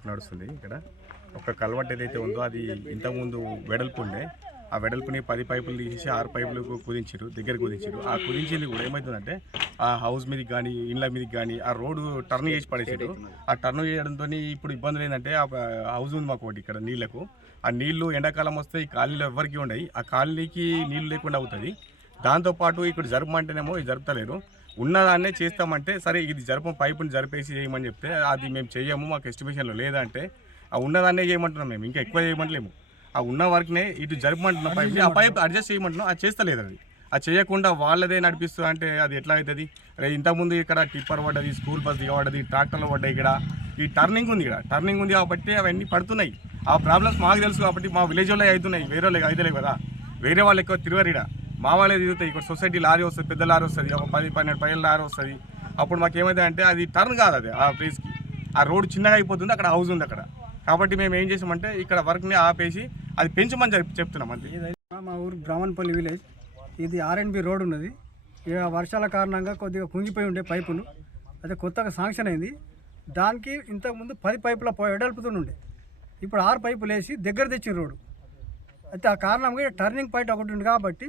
Work నడుస్తుంది ఇక్కడ. ఒక కల్వర్ట్ ఏదైతే ఉందో అది ఇంతకుముందు వెడల్పు ఉండే, ఆ వెడల్పుని 10 పైపులు తీసేసి 6 పైపులు కుదించారు, దగ్గర కుదించారు. ఆ కుదించింది కూడా ఏమవుతుందంటే ఆ హౌస్ మీదకి కానీ ఇండ్ల మీదకి కానీ ఆ రోడ్డు టర్న్ చేసి పడేసారు. ఆ టర్న్ చేయడంతో ఇప్పుడు ఇబ్బందులు ఏంటంటే ఆ హౌస్ ఉంది మాకు ఒకటి ఇక్కడ నీళ్లకు. ఆ నీళ్లు ఎండాకాలం వస్తే ఈ కాలనీలో ఎవరికి ఉండవు, ఆ కాలనీకి నీళ్లు లేకుండా అవుతుంది. దాంతోపాటు ఇక్కడ జరపమంటేనేమో ఇది జరుపుతలేరు. ఉన్నదాన్నే చేస్తామంటే సరే ఇది పైపుని జరిపేసి చేయమని చెప్తే అది మేము చెయ్యము, మాకు ఎస్టిమేషన్లో లేదంటే ఆ ఉన్నదాన్నే చేయమంటున్నాం. మేము ఇంకా ఎక్కువ చేయమంటలేము, ఆ ఉన్న వర్క్నే ఇటు జరపమంటున్నాం. పైప్ ఆ పైప్ అడ్జస్ట్ చేయమంటున్నాం, అది చేస్తలేదు. అది చేయకుండా వాళ్ళదే నడిపిస్తూ అంటే అది ఎట్లా అవుతుంది? ఇంతకుముందు ఇక్కడ టిప్పర్ పడ్డది, స్కూల్ బస్ దిగబడ్డది, ట్రాక్టర్లు పడ్డాయి. ఇక్కడ ఈ టర్నింగ్ ఉంది, ఇక్కడ టర్నింగ్ ఉంది కాబట్టి అవన్నీ పడుతున్నాయి. ఆ ప్రాబ్లమ్స్ మాకు తెలుసు కాబట్టి మా విలేజ్ వాళ్ళే అవుతున్నాయి, వేరే వాళ్ళకి అవుతలేవు కదా. వేరే వాళ్ళు ఎక్కువ తిరగరు, ఇక్కడ మా వాళ్ళే తిరుగుతాయి. ఇక్కడ సొసైటీ లారీ వస్తుంది, పెద్ద లారీ వస్తుంది, ఒక 10-12 పైల లారీ వస్తుంది. అప్పుడు మాకు ఏమైతే అంటే అది టర్న్ కాదు, అది ఆ ప్లేస్కి ఆ రోడ్ చిన్నగా అయిపోతుంది, అక్కడ హౌస్ ఉంది అక్కడ. కాబట్టి మేము ఏం చేసామంటే ఇక్కడ వర్క్ని ఆపేసి అది పెంచమని చెప్తున్నాం అంతే. మా ఊరు బ్రాహ్మణపల్లి విలేజ్, ఇది ఆర్ఎన్బి రోడ్ ఉన్నది. ఇక వర్షాల కారణంగా కొద్దిగా కుంగిపోయి ఉండే పైపులు, అదే కొత్తగా శాంక్షన్ అయింది. దానికి ఇంతకుముందు 10 పైపుల వెడల్పుతుండే, ఇప్పుడు 6 పైపులు వేసి దగ్గర తెచ్చిన రోడ్డు. అయితే ఆ కారణంగా టర్నింగ్ పాయింట్ ఒకటి ఉంది కాబట్టి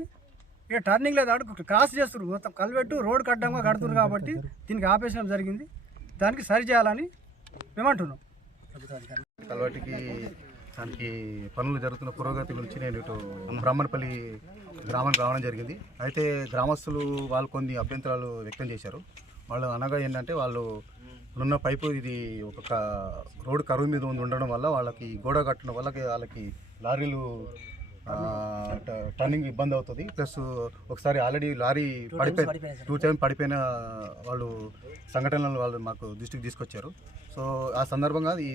ఇక టర్నింగ్ లేదు, క్రాస్ చేస్తున్నారు. మొత్తం కల్వెట్టు రోడ్ కడ్డంగా కడుతున్నారు కాబట్టి దీనికి ఆపేసడం జరిగింది. దానికి సరి చేయాలని మేము అంటున్నాం. కల్వటికి దానికి పనులు జరుగుతున్న పురోగతి గురించి నేను ఇటు బ్రాహ్మణపల్లి గ్రామానికి రావడం జరిగింది. అయితే గ్రామస్తులు వాళ్ళు కొన్ని అభ్యంతరాలు వ్యక్తం చేశారు. వాళ్ళు అనగా ఏంటంటే వాళ్ళు ఉన్న పైపు ఇది ఒక రోడ్డు కరువు మీద ఉండడం వల్ల వాళ్ళకి గోడ కట్టడం వల్ల వాళ్ళకి లారీలు టర్నింగ్ ఇబ్బంది అవుతుంది. ప్లస్ ఒకసారి ఆల్రెడీ లారీ 2 టైం పడిపోయిన వాళ్ళు సంఘటనలు వాళ్ళు మాకు దృష్టికి తీసుకొచ్చారు. సో ఆ సందర్భంగా ఈ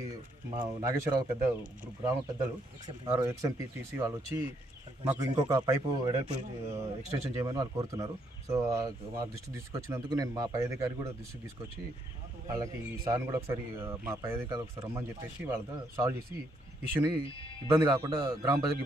మా నాగేశ్వరరావు గ్రామ పెద్దలు XMPTC వాళ్ళు వచ్చి మాకు ఇంకొక పైపు వెడల్పు ఎక్స్టెన్షన్ చేయమని వాళ్ళు కోరుతున్నారు. సో మా దృష్టికి తీసుకొచ్చినందుకు నేను మా పై అధికారి కూడా దృష్టికి తీసుకొచ్చి వాళ్ళకి ఈ సార్ని కూడా ఒకసారి మా పై అధికారులు ఒకసారి రమ్మని చెప్పేసి వాళ్ళతో సాల్వ్ చేసి ఇష్యూని ఇబ్బంది కాకుండా గ్రామ ప్రజలకు ఇబ్బంది